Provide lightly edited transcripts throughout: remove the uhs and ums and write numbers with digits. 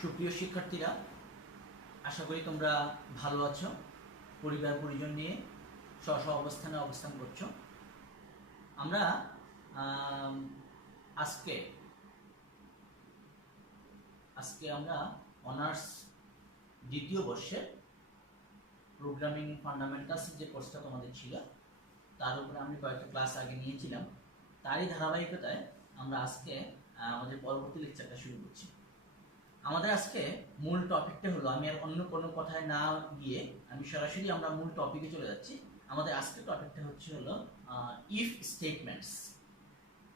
সুপ্রিয় শিক্ষার্থীরা, আশা করি তোমরা ভালো আছো। পরিবার পরিজন নিয়ে স্ব অবস্থানে অবস্থান করছো। আমরা আজকে আজকে আমরা অনার্স দ্বিতীয় বর্ষের প্রোগ্রামিং ফান্ডামেন্টালস যে কোর্সটা তোমাদের ছিল, তার উপরে আমি কয়েকটা ক্লাস আগে নিয়েছিলাম। তারই ধারাবাহিকতায় আমরা আজকে আমাদের পরবর্তী লেকচারটা শুরু করছি। আমাদের আজকে মূল টপিকটা হলো, আমি আর অন্য কোনো কথায় না গিয়ে আমি সরাসরি আমরা মূল টপিকে চলে যাচ্ছি। আমাদের আজকের টপিকটা হলো ইফ স্টেটমেন্টস।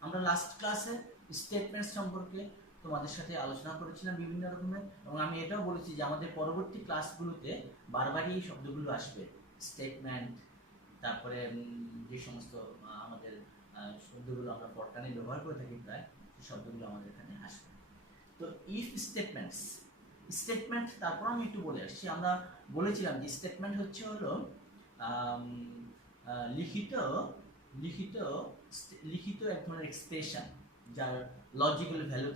আমরা লাস্ট ক্লাসে স্টেটমেন্টস সম্পর্কে তোমাদের সাথে আলোচনা করেছিলাম বিভিন্ন রকমের, এবং আমি এটাও বলেছি যে আমাদের পরবর্তী ক্লাসগুলোতে বারবারই এই শব্দগুলো আসবে। স্টেটমেন্ট, তারপরে যে সমস্ত আমাদের শব্দগুলো আমরা ফরট্রানে ব্যবহার করে থাকি প্রায়, সেই শব্দগুলো আমাদের এখানে আসবে। তো ইফ স্টেটমেন্ট তারপর আমি একটু বলে আসছি। আমরা বলেছিলাম যে স্টেটমেন্ট হলো লিখিত লিখিত লিখিত এক ধরনের এক্সপ্রেশন, যার লজিক্যাল ভ্যালু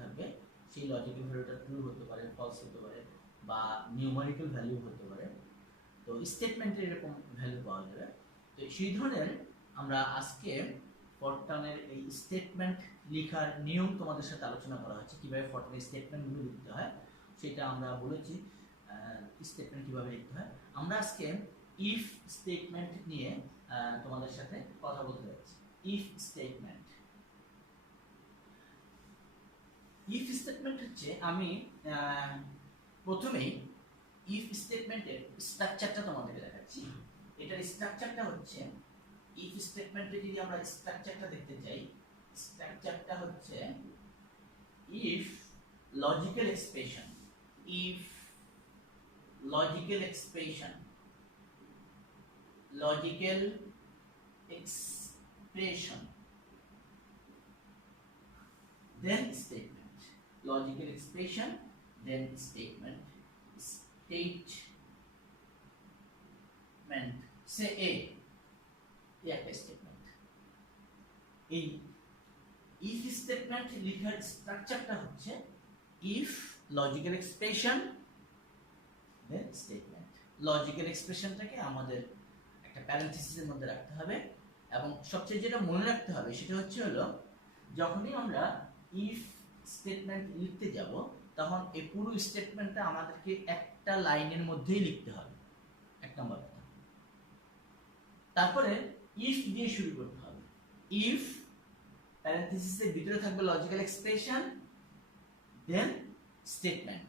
থাকবে। সেই লজিক্যাল ভ্যালুটা ট্রু হতে পারে, ফলস হতে পারে, বা নিউমেরিক্যাল ভ্যালু হতে পারে। তো স্টেটমেন্টের এরকম ভ্যালু পাওয়া যাবে। তো সেই ধরনের আমরা আজকে ফরট্রানের এই স্টেটমেন্ট লেখার নিয়ম তোমাদের সাথে আলোচনা করা হচ্ছে। কীভাবে ফরট্রানের স্টেটমেন্টগুলো লিখতে হয় সেটা আমরা বলেছি। স্টেটমেন্ট কীভাবে লিখতে হয়, আমরা আজকে ইফ স্টেটমেন্ট নিয়ে তোমাদের সাথে কথা বলতে যাচ্ছি। ইফ স্টেটমেন্ট হচ্ছে, আমি প্রথমেই ইফ স্টেটমেন্টের স্ট্রাকচারটা তোমাদেরকে দেখাচ্ছি। এটার স্ট্রাকচারটা হচ্ছে, ইফ স্টেটমেন্টে যদি আমরা স্ট্রাকচারটা দেখতে চাই, স্ট্রাকচারটা হচ্ছে if logical expression then statement, logical expression then statement, say a একটা স্টেটমেন্ট। এই ইফ স্টেটমেন্ট লেখার স্ট্রাকচারটা হচ্ছে if logical expression then statement. Logical এক্সপ্রেশনটাকে আমাদের একটা প্যারেন্থেসিসের মধ্যে রাখতে হবে, এবং সবচেয়ে যেটা মনে রাখতে হবে সেটা হলো যখনই আমরা ইফ স্টেটমেন্ট লিখতে যাব, তখন এই পুরো স্টেটমেন্টটা আমাদেরকে একটা লাইনের মধ্যেই লিখতে হবে, এক নম্বর কথা। তারপরে ইফ দিয়ে শুরু করতে হবে। ইফ প্যারেনথেসিসের ভিতরে থাকবে logical expression, then statement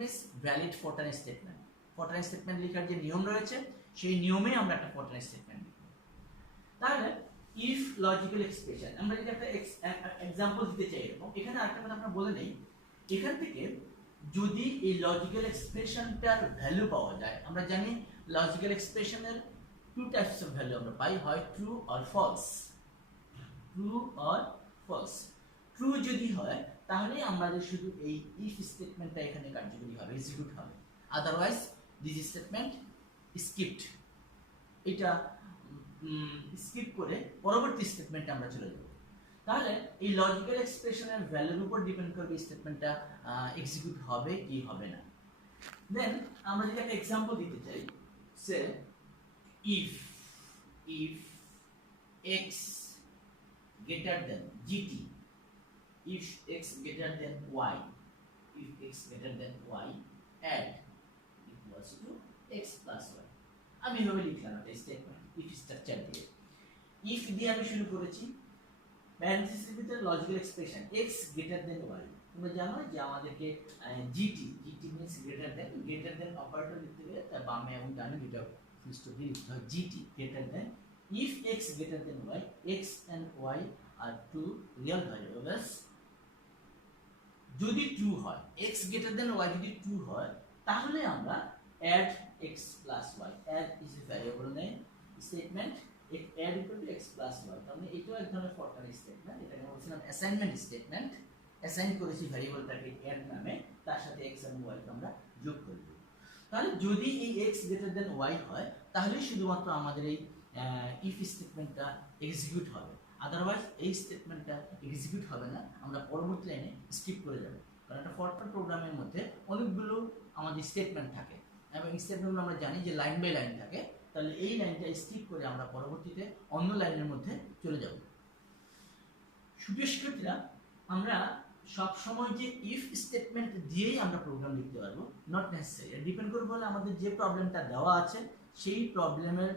means valid Fortran statement. Fortran statement লেখার যে নিয়ম রয়েছে, সেই নিয়মে আমরা একটা ফরট্রান স্টেটমেন্ট লিখব। তাহলে ইফ লজিক্যাল এক্সপ্রেশন, আমরা যদি একটা এক্সাম্পল দিতে চাই, এবং এখানে আরেকটা কথা আমরা বলে নেই, এখান থেকে যদি এই লজিক্যাল এক্সপ্রেশনটার ভ্যালু পাওয়া যায়, আমরা জানি লজিক্যাল এক্সপ্রেশনের টু টাইপস অফ ভ্যালু আমরা পাই, হয় ট্রু অর ফলস। ট্রু যদি হয় তাহলে আমাদের শুধু এই ইফ স্টেটমেন্টটা এখানে কার্যকরী হবে, এক্সিকিউট হবে। আদারওয়াইজ দিস স্টেটমেন্ট স্কিপড, এটা স্কিপ করে পরবর্তী স্টেটমেন্টে আমরা চলে যাব। তাহলে এই লজিক্যাল এক্সপ্রেশনের ভ্যালুর উপর ডিপেন্ড করবে স্টেটমেন্টটা এক্সিকিউট হবে কি হবে না। দেন আমরা যদি একটা এক্সাম্পল দিতে চাই, সে if x greater than gt, if x greater than y, add equals to x plus y। আমি এভাবে লিখলাম একটা স্টেটমেন্ট ইফ স্ট্রাকচার দিয়ে। ইফ দিয়ে আমি শুরু করেছি, প্যারেনথেসিসের ভিতরে logical expression x greater than y। তোমরা জানো যে আমাদেরকে gt means greater than operator লিখতে গেলে তার বামে এবং ডানে দুটো gt greater than, if x greater than y, x and y are two real variables। যদি true হয়, x greater than y যদি true হয়, তাহলে আমরা add x plus y, add is a variable name statement, add equal to x plus y। তার মানে এটাও এক ধরনের ফরট্রান স্টেটমেন্ট। এটাকে আমরা বলছিলাম অ্যাসাইনমেন্ট স্টেটমেন্ট। অ্যাসাইন করেছি ভ্যারিয়েবলটাকে add নামে, তার সাথে x এবং y কে আমরা যোগ করে দেব। তাহলে যদি এই x greater than y হয়, তাহলে শুধুমাত্র আমাদের এই ইফ স্টেটমেন্টটা এক্সিকিউট হবে। আদারওয়াইজ এই স্টেটমেন্টটা এক্সিকিউট হবে না, আমরা পরবর্তী লাইনে স্কিপ করে যাব। কারণ একটা ফরওয়ার্ড প্রোগ্রামের মধ্যে অনেকগুলো আমাদের স্টেটমেন্ট থাকে এবং স্টেটমেন্টগুলো আমরা জানি যে লাইন বাই লাইন থাকে, তাহলে এই লাইনটা স্কিপ করে আমরা পরবর্তীতে অন্য লাইনের মধ্যে চলে যাব। সুপ্রিয় শিক্ষার্থীরা, আমরা সব সময় যে ইফ স্টেটমেন্ট দিয়েই আমরা প্রোগ্রাম লিখতে পারবো নট নেসেসারি, ডিপেন্ড করবে বলে আমাদের যে প্রবলেমটা দেওয়া আছে সেই প্রবলেমের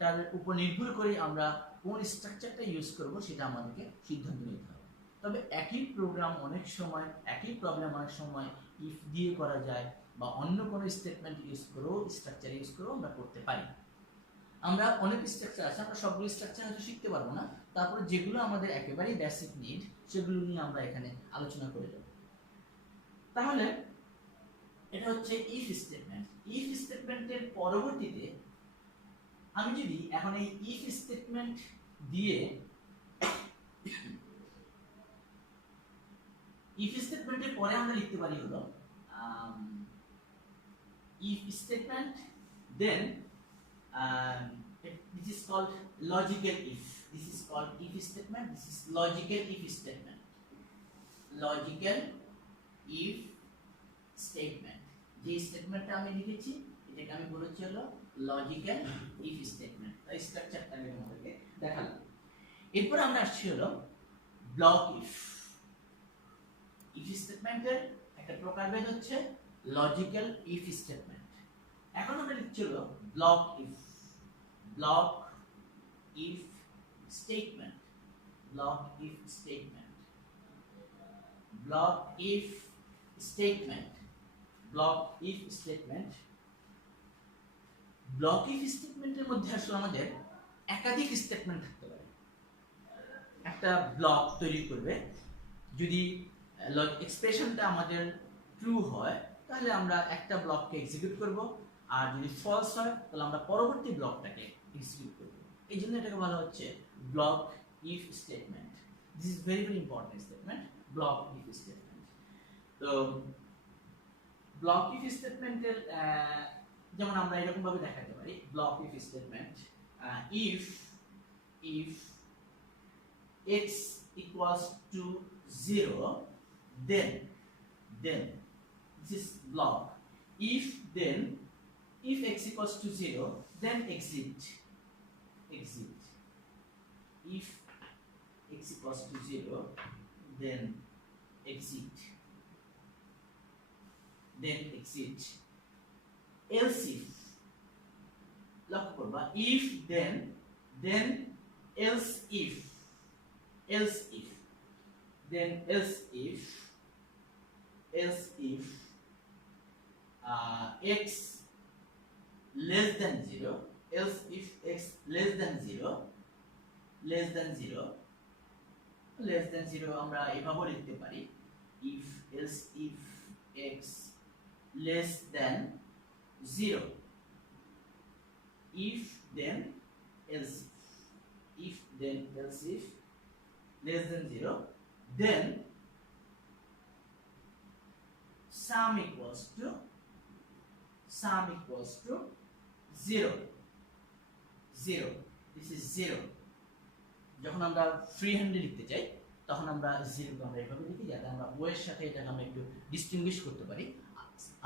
তার উপর নির্ভর করে আমরা কোন স্ট্রাকচারটা ইউজ করব সেটা আমাদেরকে সিদ্ধান্ত নিতে হবে। তবে একই প্রোগ্রাম অনেক সময়, একই প্রবলেম অনেক সময় ইফ দিয়ে করা যায় বা অন্য কোনো স্টেটমেন্ট ইউজ করেও, স্ট্রাকচার ইউজ করেও আমরা করতে পারি। আমরা অনেক স্ট্রাকচার আছে, আমরা সবগুলো স্ট্রাকচার হয়তো শিখতে পারবো না, তারপরে যেগুলো আমাদের একেবারেই বেসিক নিড সেগুলো নিয়ে আমরা এখানে আলোচনা করে যাব। তাহলে এটা হচ্ছে ইফ স্টেটমেন্ট। ইফ স্টেটমেন্টের পরবর্তীতে আমি যদি এখন এই ইফ স্টেটমেন্ট দিয়ে ইফ স্টেটমেন্টের পরে আমরা লিখতে পারি হলো if statement then this is called logical if. This is called if statement. This is logical if statement. Logical if statement. যে স্টেটমেন্টটা আমি লিখেছি এটাকে আমি বলেছি হলো লজিক্যাল ইফ স্টেটমেন্ট। এই স্ট্রাকচারটা আমি তোমাদেরকে দেখালাম। এরপর আমরা আসছি হলো ব্লক ইফ। ইফ স্টেটমেন্টের একটা প্রকারভেদ হচ্ছে লজিক্যাল ইফ স্টেটমেন্ট। এখন আমরা লিখছি হলো block if. Block if statement. Block if statement. Block if statement. Block if statement. Block if statement এর মধ্যে আসলে আমাদের একাধিক স্টেটমেন্ট থাকতে পারে। একটা ব্লক তৈরি করবে, যদি এক্সপ্রেশনটা আমাদের ট্রু হয় তাহলে আমরা একটা ব্লককে এক্সিকিউট করব, আর যদি ফলস হয় তাহলে আমরা পরবর্তী ব্লকটাকে এক্সিকিউট করব। এই জন্য এটাকে বলা হচ্ছে block if statement. This is very very important statement, block if statement. তো ব্লক ইফ স্টেটমেন্টের যেমন আমরা এরকম ভাবে দেখাতে পারি block if statement if x equals to 0 then this is block. If x equals to 0 then exit. If x equals to 0 then exit. Else if, লক্ষ্য করবা, if then else if, then else if x less than 0, else if x less than 0 আমরা এভাবে লিখতে পারি if else if x less than 0, if then else if less than 0, then sum equals to 0. This is 0. যখন আমরা free হ্যান্ডে লিখতে চাই তখন আমরা 0 কে আমরা এভাবে লিখি যাতে আমরা ও এর সাথে এটাকে আমরা একটু ডিস্টিংগুইশ করতে পারি,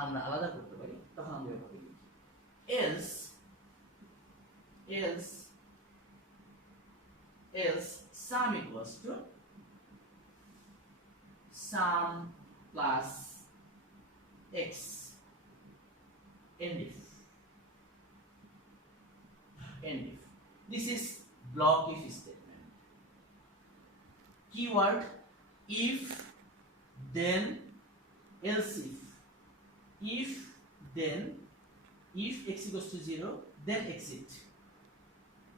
আমরা আলাদা করতে পারি, তখন আমরা এভাবে লিখি। else sum equals to sum plus x. End if. This is block if statement. Keyword if then else if x equals to 0 then exit.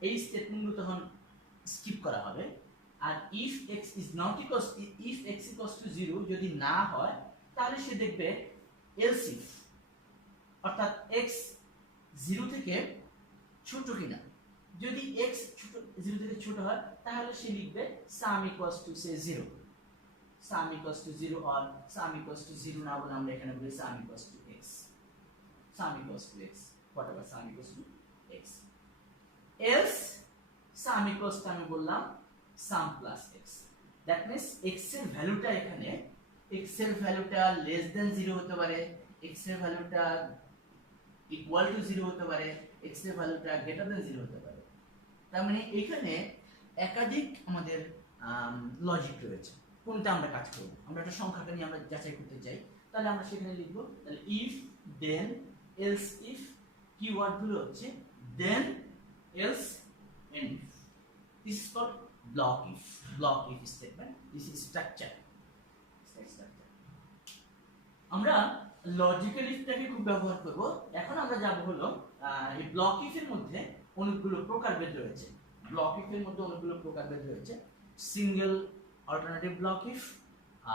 এই স্টেটমেন্টগুলো তখন স্কিপ করা হবে। আর if x equals to 0 যদি না হয় তাহলে সে দেখবে else if, অর্থাৎ x 0 থেকে ছোট কিনা। যদি x 0 থেকে ছোট হয় তাহলে সে লিখবে sum equals to say 0, sum equals to 0 or sum equals to 0 না বলে আমরা এখানে বলি sum equals to x, whatever sum equals to x. else sum equals to আমি বললাম সাম plus x. That means x এর ভ্যালুটা এখানে এক্স এর ভ্যালুটা লেস দেন 0 হতে পারে, এক্স এর ভ্যালুটা ইকুয়াল টু 0 হতে পারে, এক্স এর ভ্যালুটা গ্রেটার দেন 0 হতে পারে। তার মানে এখানে একাধিক আমাদের লজিক রয়েছে, কোনটা আমরা কাজ করব। আমরা একটা সংখ্যাটা নিয়ে আমরা যাচাই করতে চাই, তাহলে আমরা সেখানে লিখব তাহলে if then else if, keyword গুলো হচ্ছে then else end if. This is called block if statement. This is structure. আমরা লজিক্যাল ইফটাকে খুব ব্যবহার করব। এখন আমরা যাব হলো এই ব্লক ইফ এর মধ্যে অনেকগুলো প্রকারভেদ রয়েছে। ব্লক ইফ এর মধ্যে অনেকগুলো প্রকারভেদ রয়েছে, সিঙ্গেল অল্টারনেটিভ ব্লক ইফ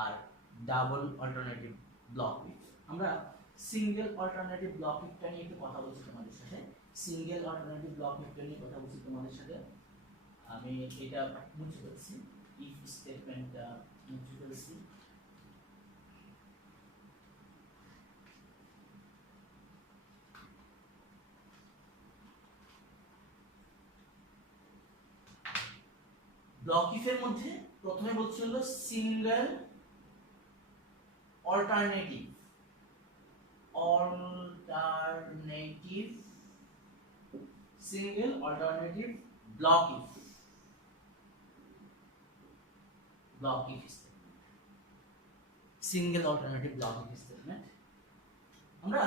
আর ডাবল অল্টারনেটিভ ব্লক ইফ। আমরা সিঙ্গেল অল্টারনেটিভ ব্লক ইফটা নিয়ে একটু কথা বলছি তোমাদের সাথে। সিঙ্গেল অল্টারনেটিভ ব্লক ইফটা নিয়ে কথা বলছি তোমাদের সাথে। আমি এটা মুছে ফেলছি, ইফ স্টেটমেন্টটা মুছে ফেলছি। ব্লক ইফ এর মধ্যে প্রথমে বলছি হলো single alternative single alternative block if statement, single alternative block if statement. আমরা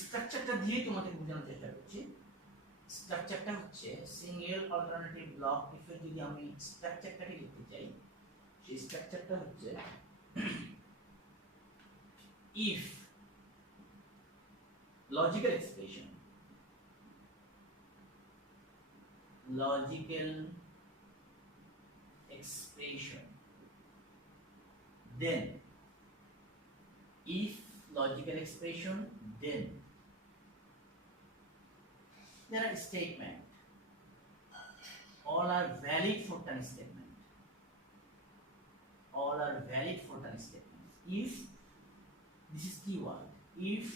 স্ট্রাকচারটা দিয়ে তোমাদের বোঝানোর চেষ্টা করছি। স্ট্রাকচারটা হচ্ছে সিঙ্গেল অল্টারনেটিভ ব্লক ইফ এর যদি আমি স্ট্রাকচারটাকে লিখতে চাই, সেই স্ট্রাকচারটা হচ্ছে if logical expression then if logical expression then there are statement all are valid for turn statement, all are valid for turn statement. If this is keyword, if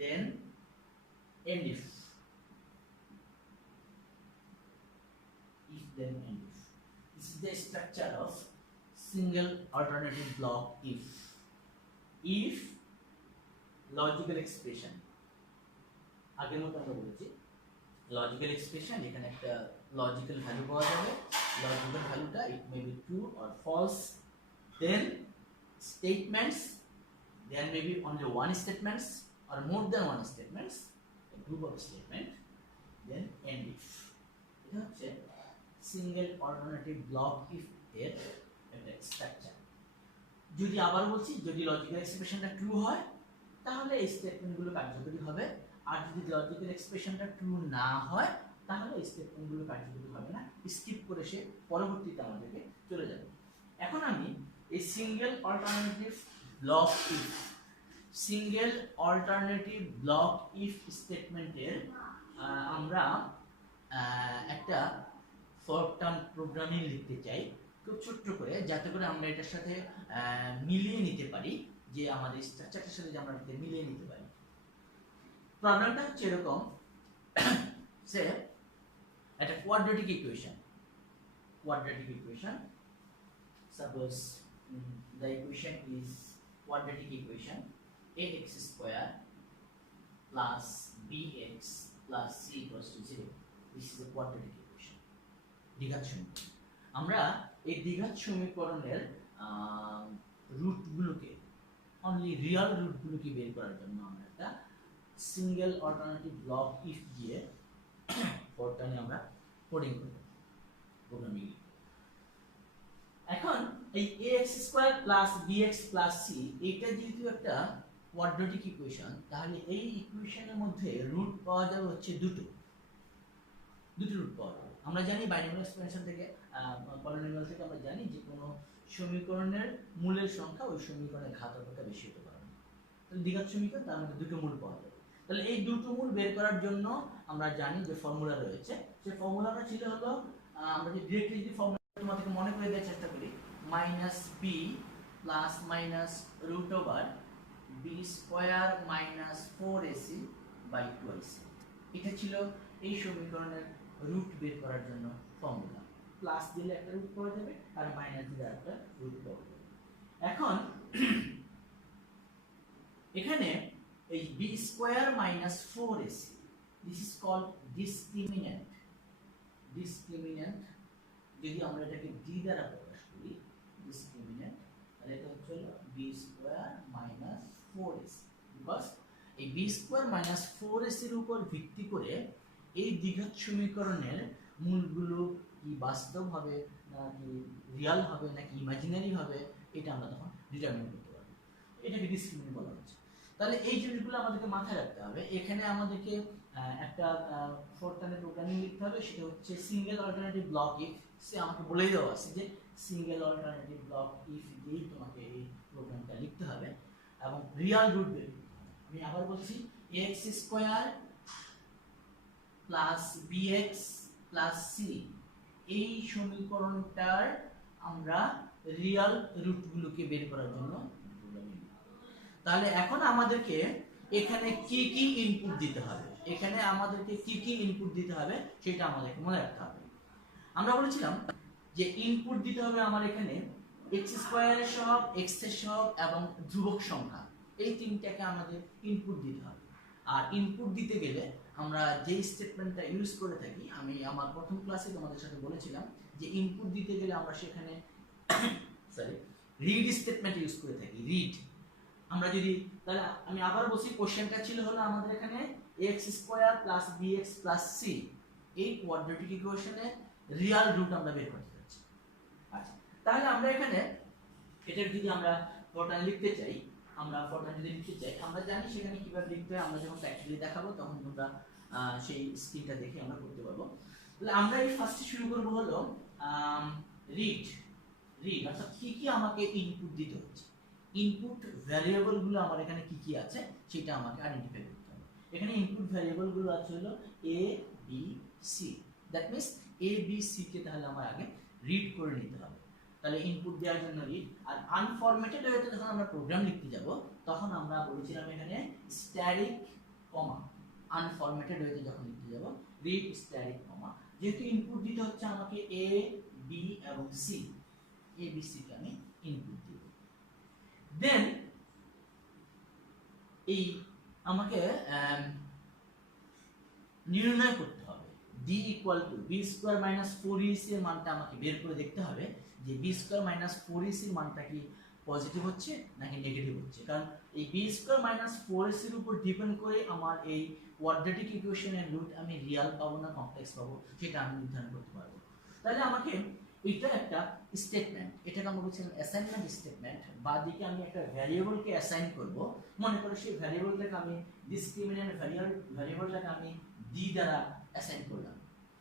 then and if then and if. This is the structure of single alternative block if logical expression আগের মতো আমরা বলেছি logical expression, এখানে একটা logical value পাওয়া যাবে, logical ভ্যালুটা it may be true or false, then statements, there may be only one statements or more than one statements, a group of statement, then and if. এটা হচ্ছে single alternative block if এর একটা structure. যদি আবার বলছি, যদি logical এক্সপ্রেশনটা true হয় তাহলে এই স্টেটমেন্টগুলো কার্যকরী হবে, আর যদি লজিক্যাল এক্সপ্রেশনটা ট্রু না হয় তাহলে এই স্টেটমেন্টগুলো কার্যকরী হবে না, স্কিপ করে সে পরবর্তীতে আমাদেরকে চলে যাবে। এখন আমি এই সিঙ্গেল অল্টারনেটিভ ব্লক ইফ স্টেটমেন্টের আমরা একটা ফর টার্ম প্রোগ্রামিং লিখতে চাই খুব ছোট্ট করে, যাতে করে আমরা এটার সাথে মিলিয়ে নিতে পারি, যে আমাদের স্ট্রাকচারটার সাথে আমরা মিলিয়ে নিতে পারি। প্রবলেমটা হচ্ছে এরকম, সে একটা quadratic equation, suppose the equation is quadratic equation ax square plus bx plus c equals to 0. This is a quadratic equation. দ্বিঘাত সমীকরণ। আমরা এই দ্বিঘাত সমীকরণের রুটগুলোকে, অনলি রিয়েল রুটগুলোকে বের করার জন্য আমরা একটা সিঙ্গেল অল্টারনেটিভ ব্লক ইফ দিয়ে ফরটানি আমরা কোডিং করব, প্রোগ্রামিং। এখন এই ax square plus bx plus c এটা যেহেতু একটা কোয়াড্রেটিক ইকুয়েশন, তাহলে এই ইকুয়েশনের মধ্যে রুট পাওয়া যাবে হচ্ছে দুটো রুট পাওয়া যাবে। আমরা জানি বাইনোমিয়াল এক্সপেনশন থেকে, পলিনোমিয়াল থেকে আমরা জানি যে কোনো সমীকরণের মূলের সংখ্যা ওই সমীকরণের ঘাত অপেক্ষা বেশি হতে পারে না। তাহলে দ্বিঘাত সমীকরণ, তার মধ্যে দুটো মূল পাওয়া যাবে। তাহলে এই দুটো মূল বের করার জন্য আমরা জানি যে ফর্মুলা রয়েছে, সেই ফর্মুলাটা ছিল হলো, আমরা যে ডিরেক্টলি যদি ফর্মুলা তোমাদেরকে মনে করে দেওয়ার চেষ্টা করি, minus b plus minus root over b square minus 4ac by 2ac। এটা ছিল এই সমীকরণের রুট বের করার জন্য ফর্মুলা। প্লাস দিলে একটা রুট পাওয়া যাবে আর মাইনাস দিলে একটা রুট পাওয়া যাবে। এখন এখানে এই b square minus 4ac, this is called discriminant. Discriminant যদি আমরা এটাকে d দ্বারা প্রকাশ করি, ডিসক্রিমিন্যান্ট, তাহলে এটা হচ্ছে b square minus 4ac, because এই b স্কয়ার মাইনাস 4ac এর উপর ভিত্তি করে এই দ্বিঘাত সমীকরণের মূলগুলো কি বাস্তব হবে নাকি রিয়াল হবে নাকি ইমাজিনারি হবে, এটা আমরা তখন ডিটারমিন করতে পারবো। এটাকে ডিসক্রিমিনেন্ট বলা হচ্ছে। তাহলে এই জিনিসগুলো আমাদেরকে মাথায় রাখতে হবে। এখানে আমাদেরকে একটা ফোরটানের প্রোগ্রামিং লিখতে হবে, সেটা হচ্ছে সিঙ্গেল অল্টারনেটিভ ব্লক ইফ। সে আমাকে বলেই দেওয়া আছে যে সিঙ্গেল অল্টারনেটিভ ব্লক ইফ দিয়েই তোমাকে এই প্রোগ্রামটা লিখতে হবে এবং রিয়াল রুট বের করতে হবে। আমি আবার বলছি, x square plus bx plus c, এই সমীকরণটার আমরা রিয়াল রুটগুলোকে বের করার জন্য। তাহলে এখন আমাদেরকে এখানে কি কি ইনপুট দিতে হবে, এখানে আমাদেরকে কি কি ইনপুট দিতে হবে সেটা আমাদেরকে মনে রাখতে হবে। আমরা বলেছিলাম যে ইনপুট দিতে হবে আমার এখানে এক্স স্কয়ারের সহগ, এক্স এর সহগ এবং ধ্রুবক সংখ্যা, এই তিনটাকে আমাদের ইনপুট দিতে হবে। আর ইনপুট দিতে গেলে আমরা যে স্টেটমেন্টটা ইউজ করে থাকি, আমি আমার প্রথম ক্লাসে তোমাদের সাথে বলেছিলাম যে ইনপুট দিতে গেলে আমরা সেখানে রিড স্টেটমেন্ট ইউজ করে থাকি। রিড আমরা যদি, তাহলে আমি আবার বলছি, কোশ্চেনটা ছিল হলো আমাদের এখানে x square plus bx plus c, এই কোয়াড্রেটিক ইকুয়েশনের রিয়াল রুট আমরা বের করতে যাচ্ছি। আচ্ছা, তাহলে আমরা এখানে এটা যদি আমরা ফর্টান লিখতে চাই, আমরা জানি সেখানে কিভাবে লিখতে হয়। আমরা যখন প্র্যাকটিক্যালি দেখাবো তখন তোমরা সেই স্ক্রিনটা দেখে আমরা করতে পারবো। তাহলে আমরা এই ফার্স্টে শুরু করব হলো রিড অর্থাৎ কি কি আমাকে ইনপুট দিতে হচ্ছে, ইনপুট ভ্যারিয়েবল গুলো আমার এখানে কি কি আছে সেটা আমাকে আইডেন্টিফাই করতে হবে। এখানে ইনপুট ভ্যারিয়েবল গুলো আছে হলো a b c, that means a b c কে তাহলে আমার আগে রিড করে নিতে হবে। তাহলে ইনপুট দেওয়ার জন্য রিড, আর আনফরম্যাটেড ওয়েতে যখন আমরা প্রোগ্রাম লিখতে যাব তখন আমরা বলেছিলাম এখানে স্ট্যাটিক কমা, আনফরম্যাটেড ওয়েতে যখন লিখতে যাব রিড স্ট্যাটিক কমা, যেহেতু ইনপুট দিতে হচ্ছে আমাকে a b এবং c, a b c কে আমি ইনপুট দিব। দেন এই আমাকে নির্ণয় করতে হবে d equal to b square minus 4ac এর মানটা আমাকে বের করে দেখতে হবে যে b স্কয়ার মাইনাস 4ac এর মানটা কি পজিটিভ হচ্ছে নাকি নেগেটিভ হচ্ছে, কারণ এই b স্কয়ার মাইনাস 4ac এর উপর ডিপেন্ড করে আমার এই কোয়াড্রেটিক ইকুয়েশনের রুট আমি রিয়াল পাবো না কমপ্লেক্স পাবো সেটা আমি নির্ধারণ করতে পারবো। তাহলে আমাকে এটা একটা স্টেটমেন্ট, এটাকে আমরা বলছিলাম অ্যাসাইনমেন্ট স্টেটমেন্ট। বাদিকে আমি একটা ভ্যারিয়েবলকে অ্যাসাইন করব, মনে করো সেই ভ্যারিয়েবলটাকে আমি ডিসক্রিমিন্যান্ট ভ্যারিয়েবলটাকে আমি d দ্বারা অ্যাসাইন করলাম।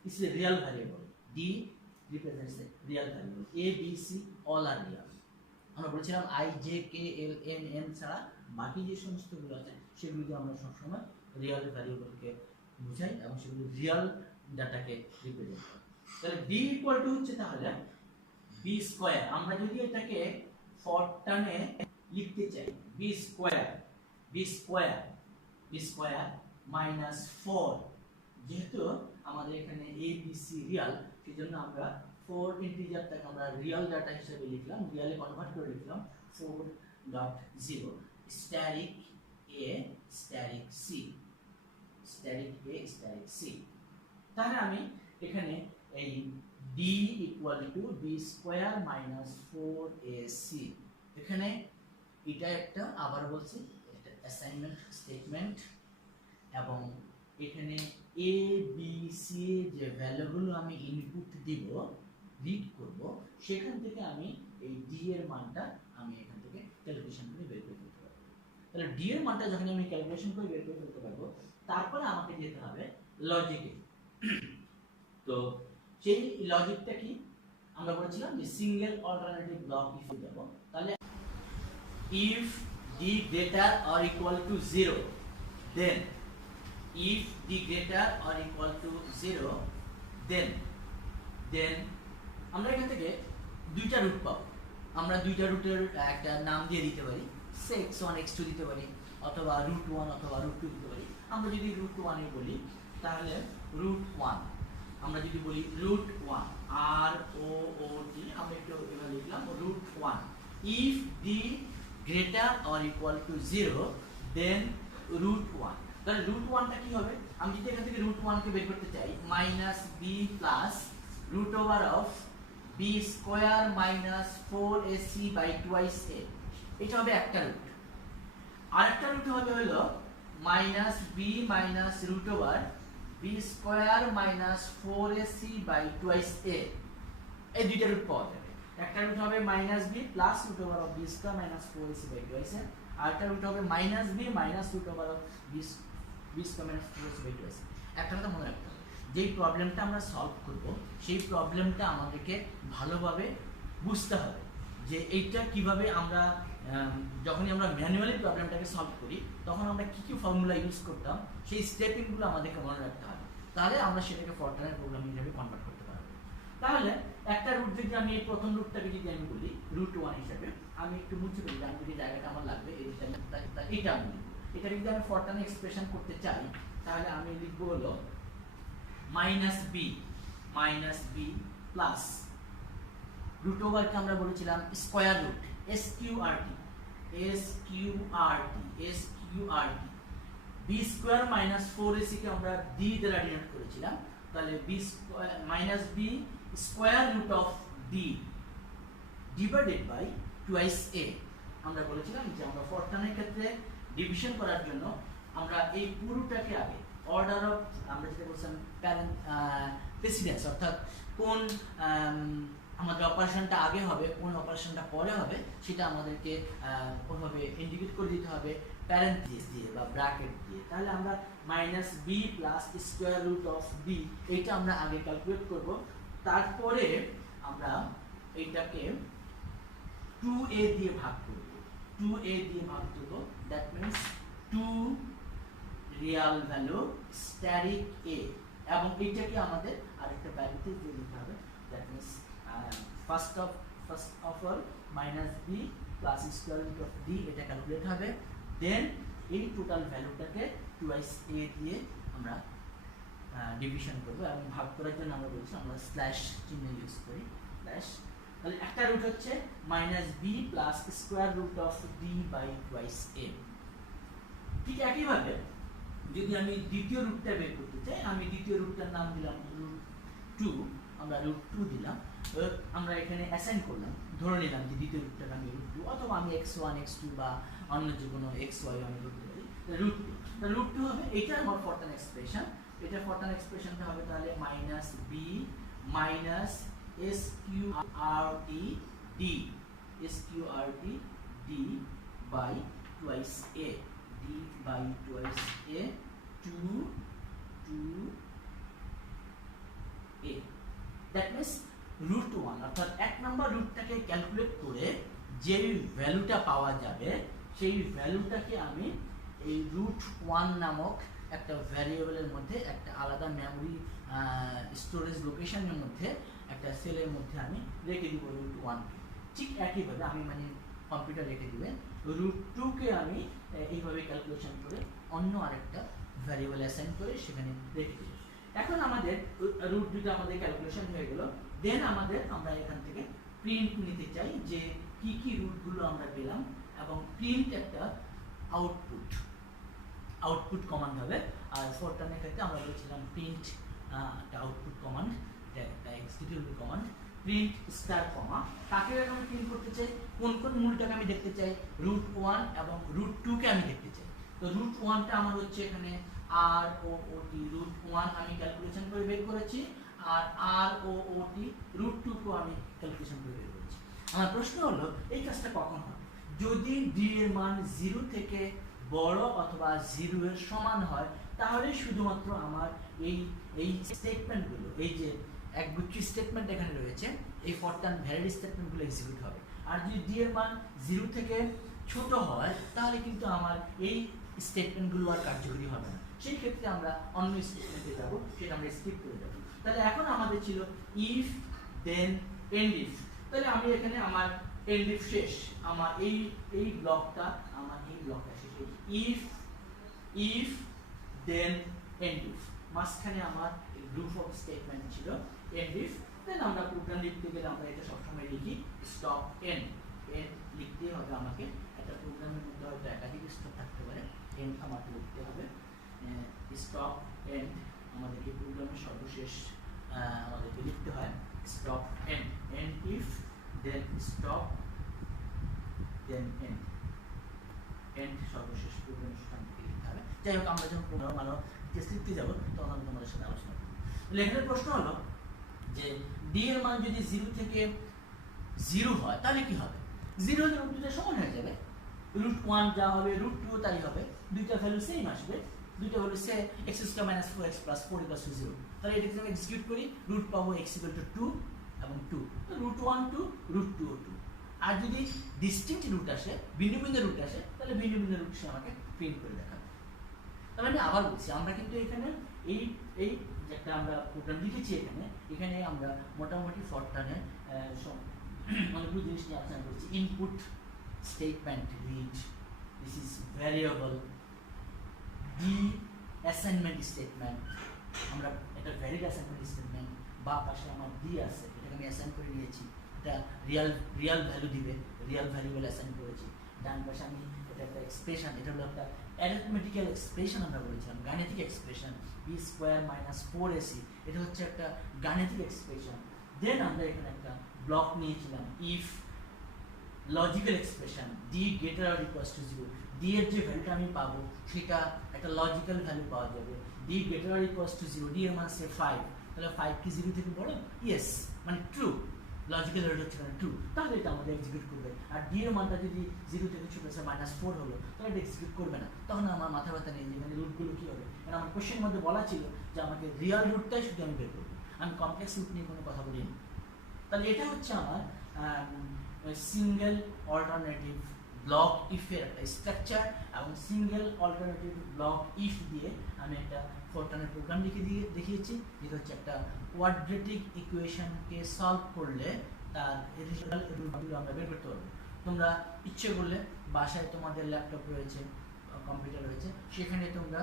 It's a real variable, d represents a real variable, a b c all are real. আমরা বলেছিলাম i j k l m n ছাড়া বাকি যে সমস্তগুলো আছে সেগুলো দিয়ে আমরা সবসময় রিয়েল ভ্যারিয়েবলকে বোঝাই এবং সেগুলো রিয়েল ডাটাকে রিপ্রেজেন্ট করে। তাহলে b ইকুয়াল টু হচ্ছে তাহলে b স্কয়ার, আমরা যদি এটাকে ফরটানে লিখতে চাই b স্কয়ার মাইনাস 4, যেহেতু আমাদের এখানে a b c রিয়াল, সেজন্য আমরা 4 ইন্টিজারটাকে আমরা রিয়াল ডাটা হিসেবে লিখলাম, রিয়ালে কনভার্ট করে লিখলাম 4.0 স্ট্যাটিক a স্ট্যাটিক c। তাহলে আমি এখানে এই d equal to b square minus 4ac, এখানে এটা একটা, আবার বলছি এটা অ্যাসাইনমেন্ট স্টেটমেন্ট, এবং এখানে a b c যে ভ্যালুগুলো আমি ইনপুট দিব রিড করব, সেখান থেকে আমি এই d এর মানটা আমি এখান থেকে ক্যালকুলেশন করে বের করে ফেলতে পারবো। তাহলে d এর মানটা যখন আমি ক্যালকুলেশন করে বের করে ফেলতে পারবো, তারপরে আমাকে যেতে হবে লজিকে। তো সেই লজিকটা কি, আমরা বলেছিলাম যে সিঙ্গেল অল্টারনেটিভ ব্লক ইফ যাব, তাহলে if d greater or equal to 0, then if d greater or equal to 0, then আমরা এখান থেকে দুইটা রুট পাবো। আমরা দুইটা রুটের একটা নাম দিয়ে দিতে পারি, x1 x2 দিতে পারি, অথবা √1 অথবা √2 দিতে পারি। আমরা যদি √1 এ বলি তাহলে √1, আমরা যদি বলি রুট ওয়ান, আর ও ও টি, আমরা একটু এভাবে লিখলাম root one. If D greater or equal to 0 then root one. তাহলে রুট ওয়ানটা কি হবে? আমি যদি এখান থেকে রুট ওয়ানকে বের করতে চাই, minus b plus root over of b square minus 4ac by twice a, এটা হবে একটা রুট। আরেকটা রুট হবে হলো minus b minus root over b square minus 4ac by twice a, এই দুইটা রুট পাওয়া যাবে। একটা রুট হবে minus b plus root over of b square minus 4ac by twice a, আরেকটা রুট হবে minus b minus root over of b square minus 4ac by twice এ। একটা কথা মনে রাখতে হবে, যেই প্রবলেমটা আমরা সলভ করব সেই প্রবলেমটা আমাদেরকে ভালোভাবে বুঝতে হবে যে এইটা কিভাবে আমরা যখনই আমরা ম্যানুয়ালি প্রবলেমটাকে সলভ করি তখন আমরা কি কি ফর্মুলা ইউজ করতাম সেই স্টেপিংগুলো আমাদেরকে মনে রাখতে হবে, তাহলে আমরা সেটাকে ফরট্রানের প্রোগ্রামিং হিসেবে কনভার্ট করতে পারবো। তাহলে একটা রুট যদি আমি এই প্রথম রুটটাকে যদি আমি বলি রুট ওয়ান হিসেবে, আমি একটু মুছে ফেলি, আমি যদি জায়গাটা আমার লাগবে এইটা আমি লিখবো। এটা যদি আমি ফরট্রানে এক্সপ্রেশন করতে চাই তাহলে আমি লিখবো হলো মাইনাস বি প্লাস রুট ওভারকে আমরা বলেছিলাম square root SQRT b square minus 4ac কে আমরা ডি দ্বারা ডিনোট করেছিলাম, তাহলে b minus b square root of D divided by twice a. আমরা বলেছিলাম যে আমরা ফরট্রানের ক্ষেত্রে ডিভিশন করার জন্য আমরা এই পুরোটাকে আগে অর্ডার অফ, আমরা যেটা বলছিলাম প্রেসিডেন্স, অর্থাৎ কোন আমাদের অপারেশনটা আগে হবে কোন অপারেশনটা পরে হবে সেটা আমাদেরকে কোনোভাবে ইন্ডিকেট করে দিতে হবে প্যারেন্থেসিস দিয়ে বা ব্র্যাকেট দিয়ে। তাহলে আমরা minus b plus square root of b এইটা আমরা আগে ক্যালকুলেট করব, তারপরে আমরা এইটাকে 2a দিয়ে ভাগ করব, that means 2 real value asterisk a, এবং এটাকে আমাদের আরেকটা ভ্যালুতে দিয়ে দিতে হবে, that means first of all minus b plus square root of D, এটা ক্যালকুলেট হবে। দেন এই টোটাল ভ্যালুটাকে টুয়াইস এ দিয়ে আমরা ডিভিশন করব, এবং ভাগ করার জন্য আমরা বলছি আমরা স্ল্যাশ চিহ্ন ইউজ করি, স্ল্যাশ। তাহলে একটা রুট হচ্ছে minus b plus square root of D by twice a. ঠিক একইভাবে যদি আমি দ্বিতীয় রুটটা বের করতে চাই, আমি দ্বিতীয় রুটটার নাম দিলাম রুট 2, আমরা রুট 2 দিলাম, আমরা এখানে অ্যাসাইন করলাম, ধরে নিলাম যে দ্বিতীয় রুটটাকে আমি রুট 2 অথবা আমি x1 x2 বা অন্য যে কোনো xy আমি ধরতে পারি, রুট 2। রুট 2 হবে এটা আমার ফরট্রান এক্সপ্রেশন, এটা ফরট্রান এক্সপ্রেশনটা হবে তাহলে minus b minus SQRT D by twice A, D by twice A 2A, that means root 1, অর্থাৎ এক নম্বর রুটটাকে ক্যালকুলেট করে যে ভ্যালুটা পাওয়া যাবে সেই ভ্যালুটাকে আমি এই রুট 1 নামক একটা ভ্যারিয়েবলের মধ্যে একটা আলাদা মেমোরি স্টোরেজ লোকেশনের মধ্যে একটা সেলের মধ্যে আমি রেখে দিব রুট 1 কে। ঠিক একইভাবে আমি মানে কম্পিউটার রেখে দিবেন রুট 2 কে আমি এইভাবে ক্যালকুলেশন করে অন্য আরেকটা ভ্যারিয়েবল অ্যাসাইন করে সেখানে রেখে দিব। এখন আমাদের রুট 2টা আমাদের ক্যালকুলেশন হয়ে গেল। দেন আমরা এখান থেকে প্রিন্ট নিতে চাই যে কি কি রুটগুলো আমরা পেলাম, এবং প্রিন্ট একটা আউটপুট কমান্ড হবে। আর ফরট্রানের ক্ষেত্রে আমরা বলেছিলাম প্রিন্ট একটা আউটপুট কমান্ড, এটা এক্সিকিউটেবল কমান্ড, প্রিন্ট স্টার কমা। তাকে আমি প্রিন্ট করতে চাই কোন মূলটাকে আমি দেখতে চাই, রুট 1 এবং রুট 2 কে আমি দেখতে চাই। তো রুট 1টা আমার হচ্ছে এখানে আর ও ও টি, রুট 1 আমি ক্যালকুলেশন করে বের করেছি, আর আর ও ও টি রুট 2 কে আমি ক্যালকুলেশন করে বের করেছি। আমার প্রশ্ন হলো এই কাজটা কখন হবে? যদি ডি এর মান 0 থেকে বড় অথবা 0 এর সমান হয় তাহলে শুধুমাত্র আমার এই স্টেটমেন্টগুলো, এই যে একগুচ্ছ স্টেটমেন্ট এখানে রয়েছে, এই ফরট্রান ভ্যালিড স্টেটমেন্টগুলো এক্সিকিউট হবে। আর যদি ডি এর মান 0 থেকে ছোট হয় তাহলে কিন্তু আমার এই স্টেটমেন্টগুলো আর কার্যকরী হবে না, সেই ক্ষেত্রে আমরা অন্য স্টেটমেন্টে যাব, সেটা আমরা স্কিপ করে যাব। তাহলে এখন আমাদের ছিল ইফ দেন এন্ড ইফ। তাহলে আমি এখানে আমার এন্ড ইফ শেষ, আমার এই ব্লকটা শেষ। ইফ দেন এন্ড ইফ, মাঝখানে আমার গ্রুপ অফ স্টেটমেন্ট ছিল এন্ড ইফ। দেন আমরা প্রোগ্রাম লিখতে গেলে আমরা এটা সবসময় লিখি স্টপ এন্ড। এন্ড লিখতে হবে আমাকে, একটা প্রোগ্রামের মধ্যে হয়তো একাধিক স্টপ থাকতে পারে, এন্ড আমাকে লিখতে হবে স্টপ এন্ড। আমাদেরকে প্রোগ্রামের সর্বশেষ আমাদেরকে লিখতে হয় stop end. End if then stop then end. End সর্বশেষ প্রোগ্রামের স্থান থেকে লিখতে হবে। যাই হোক, আমরা যখন প্রোগ্রাম টেস্ট লিখতে যাবো তখন আমি তোমাদের সাথে আলোচনা করবো। লেখার প্রশ্ন হলো যে ডি এর মান যদি 0 থেকে 0 হয় তাহলে কি হবে? 0 হলে রুট 2 সমান হয়ে যাবে, রুট 1 যা হবে রুট 2 তাই হবে, দুইটা ভ্যালু সেম আসবে, দুইটা ভ্যালু সে x² - 4x + 4 = 0। তাহলে এটাকে আমি এক্সিকিউট করি, রুট পাবো x = 2 এবং 2, তো রুট 1 2 রুট 2 2। আর যদি ডিস্টিংক্ট রুট আসে, ভিন্ন ভিন্ন রুট আসে, তাহলে ভিন্ন ভিন্ন রুট সে আমাকে প্রিন্ট করে দেখাবে। তাহলে আমি আবার বলছি, আমরা কিন্তু এখানে এই এই যেটা আমরা প্রোগ্রাম লিখেছি এখানে আমরা মোটামুটি ফরটানে অনেকগুলো জিনিস নিয়ে আলোচনা করছি। Input statement read, this is variable, D assignment statement, আমরা এটা ভ্যালিড অ্যাসাইনমেন্ট স্টেটমেন্ট, বা পাশে আমার ডি আছে, এটাকে আমি অ্যাসাইন করে নিয়েছি, এটা রিয়াল ভ্যালু দিবে, রিয়াল ভ্যালুয়েবল অ্যাসাইন করেছি। ডান পাশে আমি এটা একটা এক্সপ্রেশন, এটা হলো একটা অ্যারিথমেটিক্যাল এক্সপ্রেশন, আমরা বলেছিলাম গাণিতিক এক্সপ্রেশন, b² - 4ac, এটা হচ্ছে একটা গাণিতিক এক্সপ্রেশন। দেন আমরা এখানে একটা ব্লক নিয়েছিলাম if logical expression, d > 0, d এর যে ভ্যালুটা আমি পাবো সেটা একটা লজিক্যাল ভ্যালু পাওয়া যাবে, d > 0, d এর মান সে 5, তাহলে 5 কি 0 থেকে বড়? ইয়েস, মানে ট্রু, লজিক্যাল ভ্যালু হচ্ছে না ট্রু, তাহলে এটা আমাদের এক্সিকিউট করবে। আর d এর মানটা যদি 0 থেকে ছোট আছে -4 হলো, তাহলে এটা এক্সিকিউট করবে না। তখন আমার মাথা ব্যথা নেই যে মানে রুটগুলো কি হবে, কারণ আমার কোশ্চেনের মধ্যে বলা ছিল যে আমাকে রিয়াল রুটটাই শুধু আমি বের করবো, আমি কমপ্লেক্স রুট নিয়ে কোনো কথা বলিনি। তাহলে এটা হচ্ছে আমার সিঙ্গেল অল্টারনেটিভ ব্লক ইফের একটা স্ট্রাকচার, এবং সিঙ্গেল অল্টারনেটিভ ব্লক ইফ দিয়ে আমি একটা ফরটানের প্রোগ্রাম দেখিয়েছি, যেটা হচ্ছে একটা কোয়াড্রেটিক ইকুয়েশনকে সলভ করলে তার রুটগুলো আমরা বের করতে পারবো। তোমরা ইচ্ছে করলে বাসায় তোমাদের ল্যাপটপ রয়েছে, কম্পিউটার রয়েছে, সেখানে তোমরা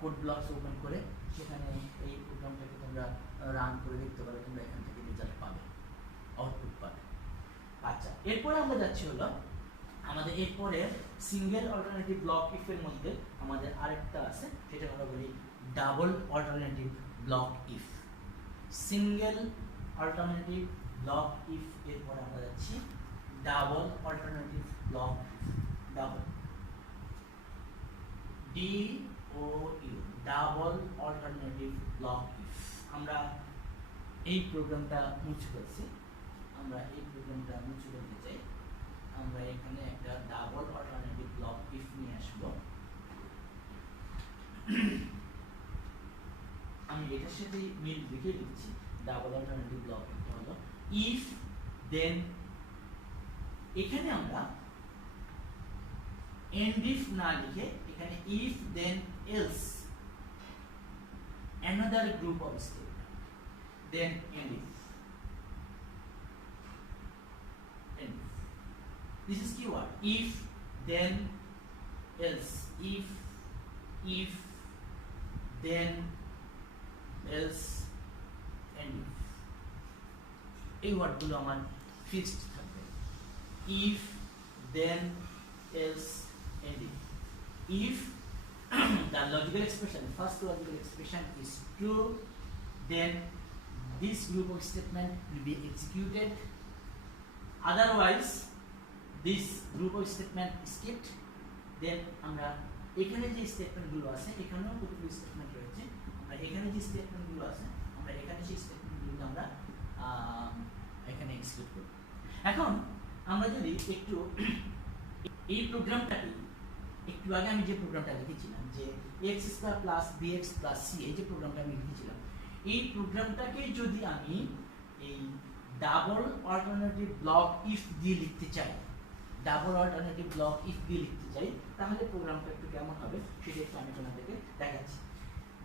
কোড ব্লকস ওপেন করে সেখানে এই প্রোগ্রামটাকে তোমরা রান করে দেখতে পারো, তোমরা এখান থেকে রেজাল্ট পাবে, আউটপুট পাবে। আচ্ছা, এরপরে আমরা যাচ্ছি হলো আমাদের এরপরে সিঙ্গেল অল্টারনেটিভ ব্লক ইফ এর মধ্যে আমাদের আরেকটা আছে, সেটা আমরা বলি double alternative block if. Single alternative block if এরপরে আমরা যাচ্ছি double alternative block if, double DOU, double alternative block if. আমরা এই প্রোগ্রামটা মুছে ফেলছি, আমরা এই প্রোগ্রামটা মুছে ফেলতে চাই। আমরা এখানে একটা ডাবল অল্টারনেটিভ ব্লক ইফ নিয়ে আসব। আমি এটার সাথে মিল রেখে দিচ্ছি। ডাবল অল্টারনেটিভ ব্লক ইফ হলো ইফ দেন, এখানে আমরা এন্ড ইফ না লিখে এখানে if then else, another group of statement, then end if. End if. This is keyword. If, then, else. If, then, else, end if. এই ওয়ার্ডগুলো আমার fixed থাকবে। If, then, else, end if. If the logical expression, first logical expression is true, then this group of statement will be executed. Otherwise, this group of statement is skipped. Then আমরা এখানে যে স্টেটমেন্টগুলো আছে, এখানেও কতগুলো statement রয়েছে, আমরা এখানে যে স্টেটমেন্টগুলো আছে, আমরা এখানে সেই স্টেটমেন্টগুলো আমরা এখানে এক্সিকিউট করব। এখন আমরা যদি একটু এই প্রোগ্রামটাকে, একটু আগে আমি যে প্রোগ্রামটা লিখেছিলাম যে x² + bx + c, এই যে প্রোগ্রামটা আমি লিখেছিলাম, এই প্রোগ্রামটাকে যদি আমি এই ডাবল অল্টারনেটিভ ব্লক ইফ দিয়ে লিখতে চাই, ডাবল অল্টারনেটিভ ব্লক ইফ দিয়ে লিখতে চাই, তাহলে প্রোগ্রামটা একটু কেমন হবে সেটা একটু আমি তোমাদেরকে দেখাচ্ছি।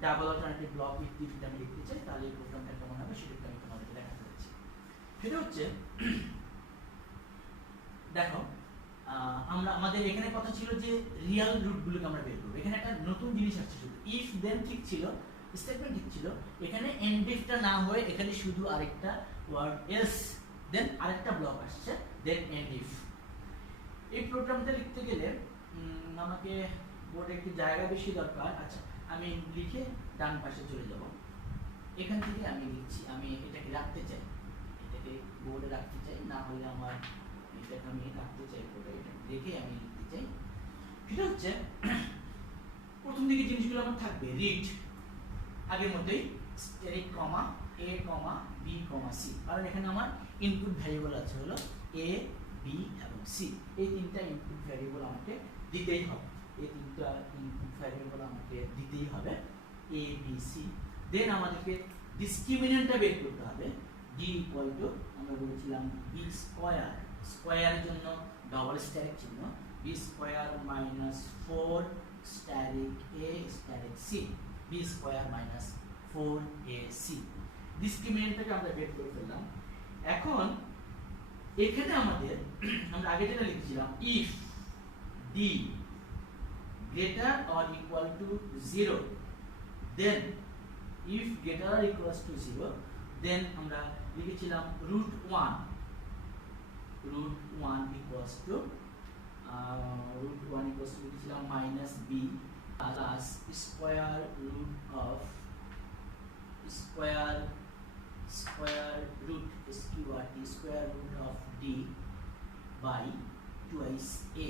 ডাবল অল্টারনেটিভ ব্লক ইফ দিয়ে যদি আমি লিখতে চাই তাহলে এই প্রোগ্রামটা কেমন হবে সেটা একটু আমি তোমাদেরকে দেখাতে যাচ্ছি। সেটা হচ্ছে, দেখো আমরা আমাদের এখানে কথা ছিল যে রিয়াল রুটগুলোকে আমরা বের করব। এখানে একটা নতুন জিনিস আসছে, শুধু ইফ দেন ঠিক ছিল, স্টেটমেন্ট ঠিক ছিল, এখানে এন্ডিফটা না হয়ে এখানে শুধু আরেকটা ওয়ার্ড এলস, দেন আরেকটা ব্লক আসছে, দেন এন্ডিফ। এই প্রোগ্রামটা লিখতে গেলে আমাকে বোর্ডে একটু জায়গা বেশি দরকার। আচ্ছা, আমি লিখে ডান পাশে চলে যাব। এখান থেকে আমি লিখছি, আমি এটাকে রাখতে চাই, এটাকে বোর্ডে রাখতে চাই, না হলে আমার এটাকে আমি রাখতে চাই বোর্ডে, এটা রেখে আমি লিখতে চাই। সেটা হচ্ছে প্রথম দিকে জিনিসগুলো আমার থাকবে রিড, আগের মতোই স্ট্যাটিক কমা এ কমা বি কমা সি, কারণ এখানে আমার ইনপুট ভ্যারিয়েবল আছে হলো এ বি এবং সি। এই তিনটা ইনপুট ভ্যারিয়েবল আমাকে দিতেই হবে, এই তিনটা ইনপুট ভ্যারিয়েবল আমাকে দিতেই হবে, এ বি সি। দেন আমাদেরকে ডিসক্রিমিনেন্টটা বের করতে হবে, ডি ইকুয়াল টু আমরা বলেছিলাম বি স্কয়ার, স্কয়ারের জন্য ডবল স্ট্যাটিক চিহ্ন, b square minus 4 asterisk a asterisk c, b square minus 4ac। ডিসক্রিমিনেন্টটাকে আমরা বের করে ফেললাম। এখন এখানে আমাদের আমরা আগে যেটা লিখেছিলাম if D greater or equal to 0, then if greater or equal to 0, then আমরা লিখেছিলাম √1 ইকুয়ালস টু লিখেছিলাম minus b plus square root of square root square root of D by twice a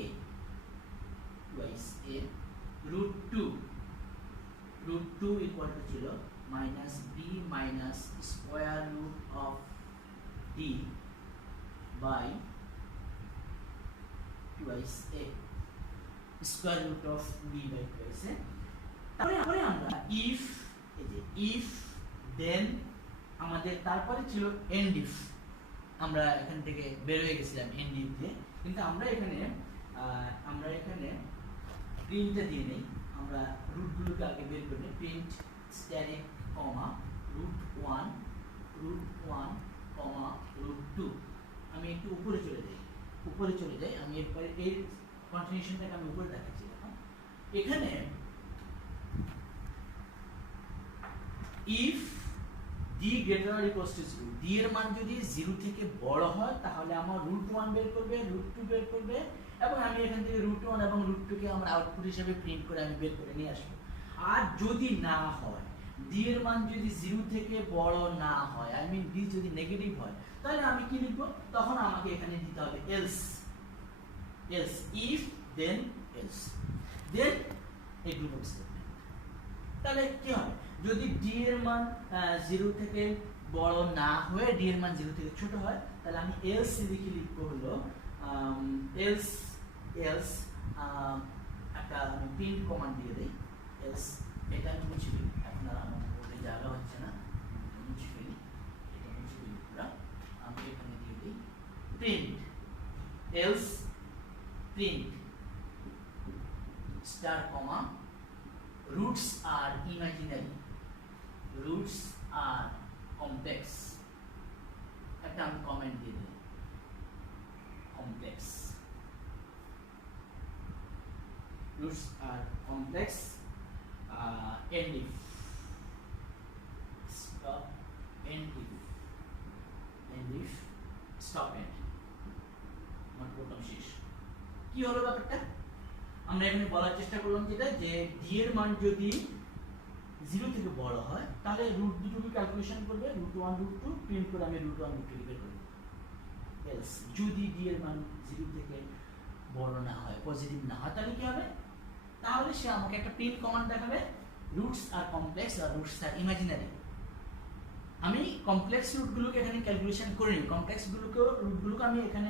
√2 equal to ছিল minus b minus square root of D by twice a, square root of b by twice a. তারপরে আমরা if, এই যে if, দেন আমাদের তারপরে ছিল and if. আমরা এখান থেকে বের হয়ে গেছিলাম এন্ড ইফ দিয়ে, কিন্তু আমরা এখানে প্রিন্টটা দিয়ে নেই, আমরা রুটগুলোকে আগে বের করে নিই। প্রিন্ট স্ট্যাটিক কমা √1 কমা √2। আমি একটু উপরে চলে যাই, আমি এরপরে এর কন্টিনিউশনটাকে আমি উপরে দেখাচ্ছি। দেখো এখানে if D greater or equals to 0, D এর মান যদি 0 থেকে বড় হয় তাহলে আমার √1 বের করবে, √2 বের করবে, এবং আমি এখান থেকে √1 এবং √2 কে আমরা আউটপুট হিসেবে প্রিন্ট করে আমি বের করে নিয়ে আসবো। আর যদি না হয়, ডি এর মান যদি 0 থেকে বড় না হয়, আই মিন ডি যদি নেগেটিভ হয়, তাহলে আমি কি লিখবো? তখন আমাকে এখানে দিতে হবে এলস, ইফ দেন এলস, দেন এই গ্রুপ অফ স্টেটমেন্ট। তাহলে কি হবে? যদি ডি এর মান 0 থেকে বড় না হয়ে ডি এর মান 0 থেকে ছোট হয়, তাহলে আমি এলস লিখবো হলো এলস একটা আমি প্রিন্ট কমান্ড দিয়ে দেই, এলস, এটা আমি মুছে ফেলি, এখন আর আমার বোর্ডে জায়গা হচ্ছে না, মুছে ফেলি, এটা মুছে ফেলি পুরো। আমি এখানে দিয়ে দিই print else print star comma roots are imaginary, roots are complex, একটা আমি কমেন্ট দিয়ে দিই, complex, roots are complex, end if, stop, end if, stop end, আমার প্রথম শেষ। কি হলো ব্যাপারটা? আমরা এখানে বলার চেষ্টা করলাম যেটা, যে ডি এর মান যদি 0 থেকে বড় হয় তাহলে রুট দুটোকে ক্যালকুলেশন করবে, √1 √2 প্রিন্ট করে আমি √1 √2 বের করব। এলস যদি ডি এর মান 0 থেকে বড় না হয়, পজিটিভ না হয়, তাহলে কি হবে? তাহলে সে আমাকে একটা প্রিন্ট কমান্ড দেখাবে, রুটস আর কমপ্লেক্স আর রুটস আর ইমাজিনারি। আমি কমপ্লেক্স রুটগুলোকে এখানে ক্যালকুলেশন করে নিই, কমপ্লেক্স রুটগুলোকে আমি এখানে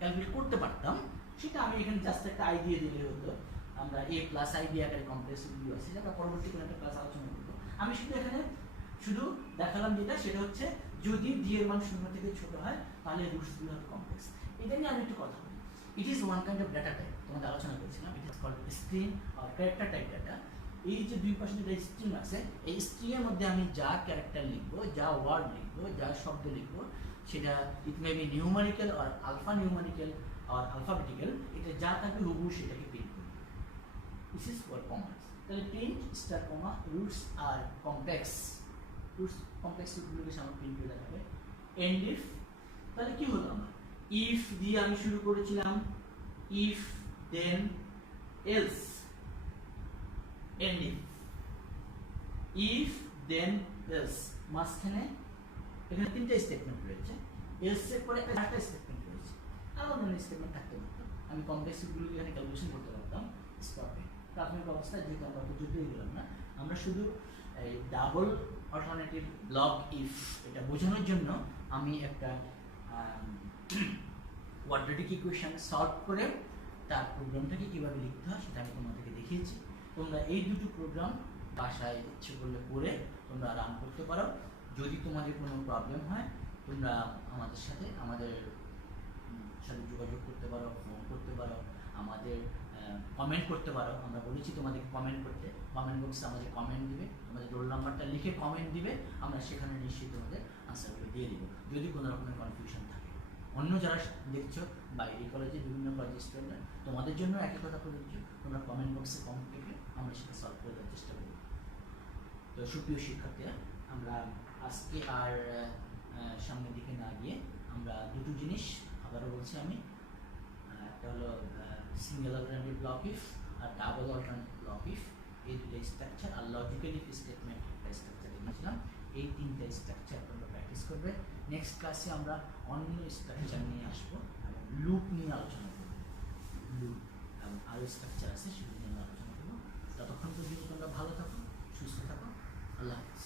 ক্যালকুলেট করতে পারতাম, সেটা আমি এখানে জাস্ট একটা আই দিয়ে দিলে হতো। আমরা a প্লাস আই দিয়ে আকারে কমপ্লেক্স রুটগুলো আছে, যেটা পরবর্তী কোনো একটা ক্লাস আলোচনা করব। আমি শুধু এখানে দেখালাম যেটা, সেটা হচ্ছে যদি ডি এর মান 0 থেকে ছোট হয় তাহলে রুটসগুলো হবে কমপ্লেক্স। এটা নিয়ে আমি একটু কথা বলি। It is one kind of data type, তোমাদের আলোচনা করেছিলাম, it is called string or character type data. এই যে দুই পাশে যেটা স্ট্রিং আছে, এই স্ট্রিং এর মধ্যে আমি যা ক্যারেক্টার লিখবো, যা ওয়ার্ড লিখবো, যা শব্দ লিখবো, সেটা it may be numerical or alphanumerical or alphabetical, এটা যা থাকবে হুবহু সেটাকে প্রিন্ট করবে। This is for commands. তাহলে প্রিন্ট স্টার কমা রুটস আর কমপ্লেক্স রুটগুলোকে সামনে প্রিন্ট করে দেখাবে। এন্ড ইফ, তাহলে কি হলো আমার ইফ দিয়ে আমি শুরু করেছিলাম, if then else, end if then else, মাঝখানে এখানে তিনটা স্টেটমেন্ট রয়েছে, এলস এর পরে একটা স্টেটমেন্ট রয়েছে, আরো অন্যান্য স্টেটমেন্ট থাকতে পারতো, আমি কমপ্লেক্স রুটগুলোকে এখানে ক্যালকুলেশন করতে পারতাম স্পটে। প্রাথমিক অবস্থায় যেহেতু আমরা যুদ্ধই গেলাম না, আমরা শুধু এই ডাবল অল্টারনেটিভ ব্লক ইফ এটা বোঝানোর জন্য আমি একটা কোয়াড্রেটিক ইকুয়েশন সলভ করে তার প্রোগ্রামটাকে কীভাবে লিখতে হয় সেটা আমি তোমাদেরকে দেখিয়েছি। তোমরা এই দুটো প্রোগ্রাম বাসায় ইচ্ছে করলে পড়ে তোমরা রান করতে পারো। যদি তোমাদের কোনো প্রবলেম হয় তোমরা আমাদের সাথে যোগাযোগ করতে পারো, ফোন করতে পারো, আমাদের কমেন্ট করতে পারো। আমরা বলেছি তোমাদেরকে কমেন্ট করতে, কমেন্ট বক্সে আমাদের কমেন্ট দিবে, তোমাদের রোল নাম্বারটা লিখে কমেন্ট দিবে, আমরা সেখানে নিশ্চয়ই তোমাদের আনসারগুলো দিয়ে দিব যদি কোনো রকমের কনফিউশন থাকে। অন্য যারা দেখছো বাইরে কলেজে, বিভিন্ন কলেজের স্টুডেন্টরা, তোমাদের জন্য একই কথা প্রযোজ্য, তোমরা কমেন্ট বক্সে কমেন্ট লিখে আমরা সেটা সলভ করে দেওয়ার চেষ্টা করব। তো সুপ্রিয় শিক্ষার্থীরা, আমরা আজকে আর সামনের দিকে না গিয়ে আমরা দুটো জিনিস আবারও বলছি আমি, একটা হলো সিঙ্গেল অল্টারনেটিভ ব্লক ইফ আর ডাবল অল্টারনেটিভ ব্লক ইফ, এই দুটো স্ট্রাকচার আর লজিক্যাল ইফ স্টেটমেন্ট একটা স্ট্রাকচার দিয়েছিলাম। এই তিনটা স্ট্রাকচার তোমরা প্র্যাকটিস করবে। নেক্সট ক্লাসে আমরা অন্য স্ট্রাকচার নিয়ে আসবো এবং লুপ নিয়ে আলোচনা করবো, লুপ এবং আরও স্ট্রাকচার আছে সেগুলো নিয়ে আমরা আলোচনা করবো। ততক্ষণ পর্যন্ত তোমরা ভালো থাকো, সুস্থ থাকো, আল্লাহ হাফিজ।